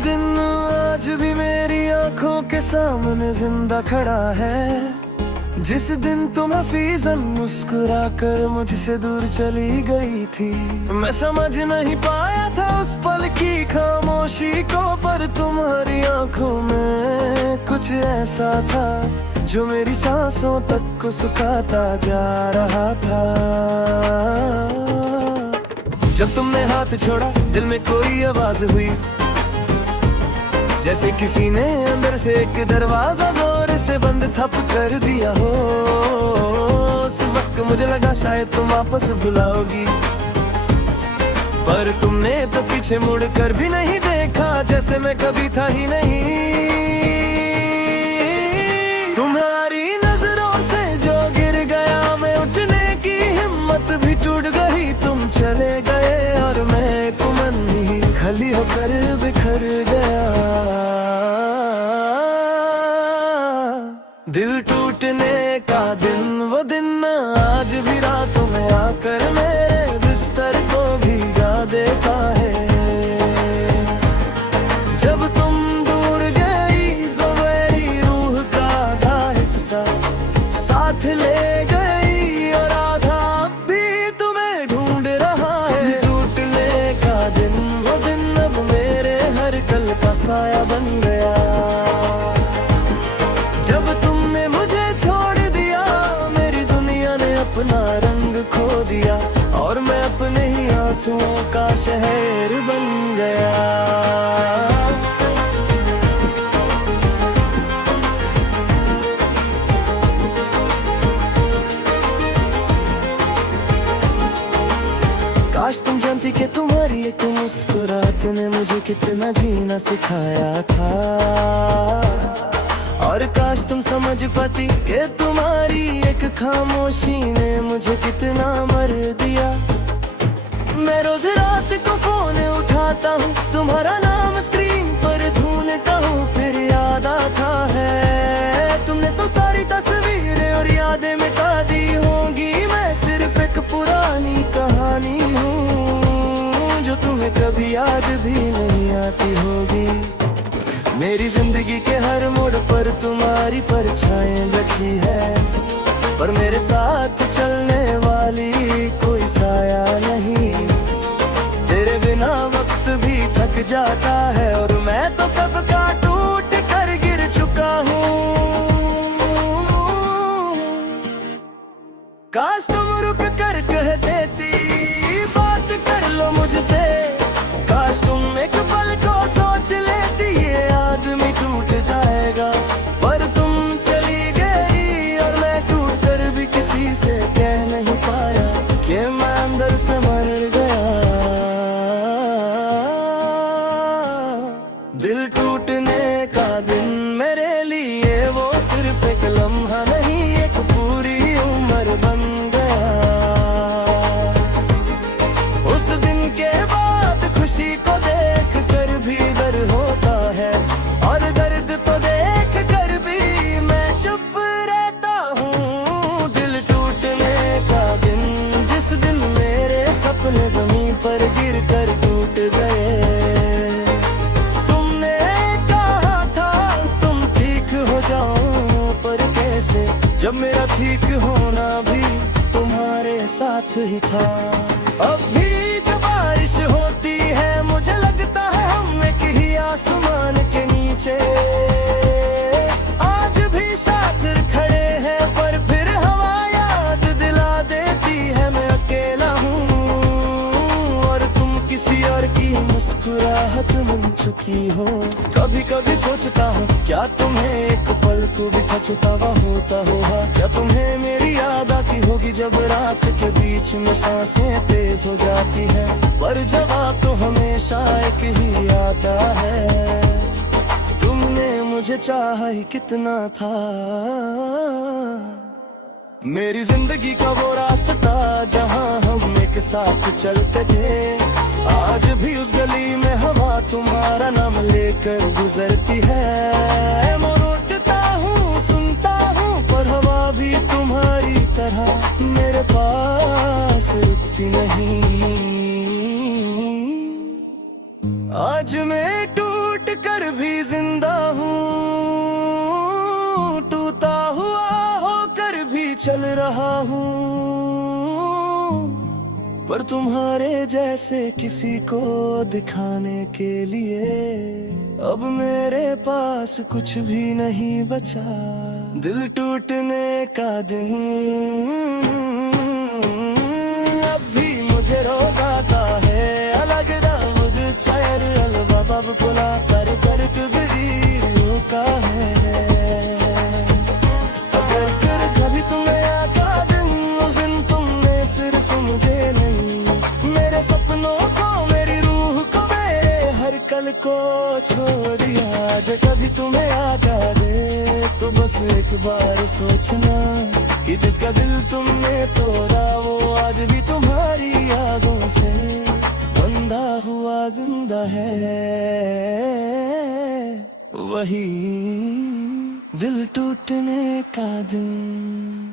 दिन आज भी मेरी आंखों के सामने जिंदा खड़ा है, जिस दिन तुम हफीजन मुस्कुरा कर मुझसे दूर चली गई थी। मैं समझ नहीं पाया था उस पल की खामोशी को, पर तुम्हारी आंखों में कुछ ऐसा था जो मेरी सांसों तक को सुखाता जा रहा था। जब तुमने हाथ छोड़ा दिल में कोई आवाज हुई, जैसे किसी ने अंदर से एक दरवाजा जोर से बंद थप कर दिया हो। उस वक्त मुझे लगा शायद तुम वापस बुलाओगी, पर तुमने तो पीछे मुड़ कर भी नहीं देखा, जैसे मैं कभी था ही नहीं। तुम्हारी नजरों से जो गिर गया मैं, उठने की हिम्मत भी टूट गई। तुम चले गए और मैं कुमन्नी खली होकर बिखर गया। दिल टूटने का दिन वो दिन आज भी रातों में आकर मेरे बिस्तर को भीगा देता है। जब तुम दूर गई तो मेरी रूह का आधा हिस्सा साथ ले गई, और आधा अब भी तुम्हें ढूंढ रहा है। टूटने का दिन वो दिन अब मेरे हर कल का साया बन गया। जब तुमने मुझे छोड़ दिया मेरी दुनिया ने अपना रंग खो दिया, और मैं अपने ही आंसुओं का शहर बन गया। काश तुम जानती कि तुम्हारी एक मुस्कुराहट ने मुझे कितना जीना सिखाया था, और काश तुम समझ पाती कि तुम्हारी एक खामोशी ने मुझे कितना मर दिया। मैं रोज रात को फोन उठाता हूँ, तुम्हारा नाम स्क्रीन पर ढूंढता हूँ, फिर याद आता है तुमने तो सारी तस्वीरें और यादें मिटा दी होंगी। मैं सिर्फ एक पुरानी कहानी हूँ जो तुम्हें कभी याद भी नहीं आती होगी। मेरी जिंदगी के हर मोड़ पर तुम्हारी परछाएं रखी है, पर मेरे साथ चलने वाली कोई साया नहीं। तेरे बिना वक्त भी थक जाता है, और मैं तो कब का टूट कर गिर चुका हूँ। काश तुम रुक कर कह देती बात कर लो मुझसे, काश तुम एक पल को सोच लेती ये आदमी टूट जाएगा। पर तुम चली गई और मैं टूट कर भी किसी से कह नहीं पाया कि मैं अंदर से मर गया। दिल टूटने का दिन मेरे लिए वो सिर्फ एक लम्हा नहीं, एक पूरी उम्र बन गया। उस दिन के बाद खुशी को देख कर भी दर्द होता है, और दर्द तो देख कर भी मैं चुप रहता हूँ। दिल टूटने का दिन जिस दिन मेरे सपने जमीन पर गिर कर टूट गए। तुमने कहा था तुम ठीक हो जाओ, पर कैसे जब मेरा ठीक होना भी तुम्हारे साथ ही था। अब भी जब बारिश होती है मुझे लगता है हम एक ही आसमान के नीचे आज भी साथ खड़े हैं, पर फिर हवा याद दिला देती है मैं अकेला हूँ, और तुम किसी और की मुस्कुराहट बन चुकी हो। कभी कभी सोचता हूँ क्या तुम्हें एक पल को भी पछतावा होता होगा, क्या तुम्हें मेरी याद आती होगी जब रात के बीच में सांसें तेज हो जाती है। पर जवाब तो हमेशा एक ही आता है, तुमने मुझे चाहा ही कितना था। मेरी जिंदगी का वो रास्ता जहाँ हम एक साथ चलते थे, आज भी उस गली में हवा तुम्हारा नाम लेकर गुजरती है। मैं रोकता हूँ सुनता हूँ, पर हवा भी तुम्हारी तरह मेरे पास रुकती नहीं। आज मैं टूट चल रहा हूँ, पर तुम्हारे जैसे किसी को दिखाने के लिए अब मेरे पास कुछ भी नहीं बचा। दिल टूटने का दिन अब भी मुझे रोज आता है, अलग दाऊद चैर अलबाब पुला कर कर तुबरी का है। अगर कर कभी तुम्हें आता दिन, उस दिन तुमने सिर्फ मुझे नहीं, मेरे सपनों को, मेरी रूह को, मेरे हर कल को छोड़ दिया। जो कभी तुम्हें आता दे तो बस एक बार सोचना कि जिसका दिल तुमने तोड़ा वो आज भी तुम्हारी यादों से बंधा हुआ जिंदा है। वही दिल टूटने का दिन।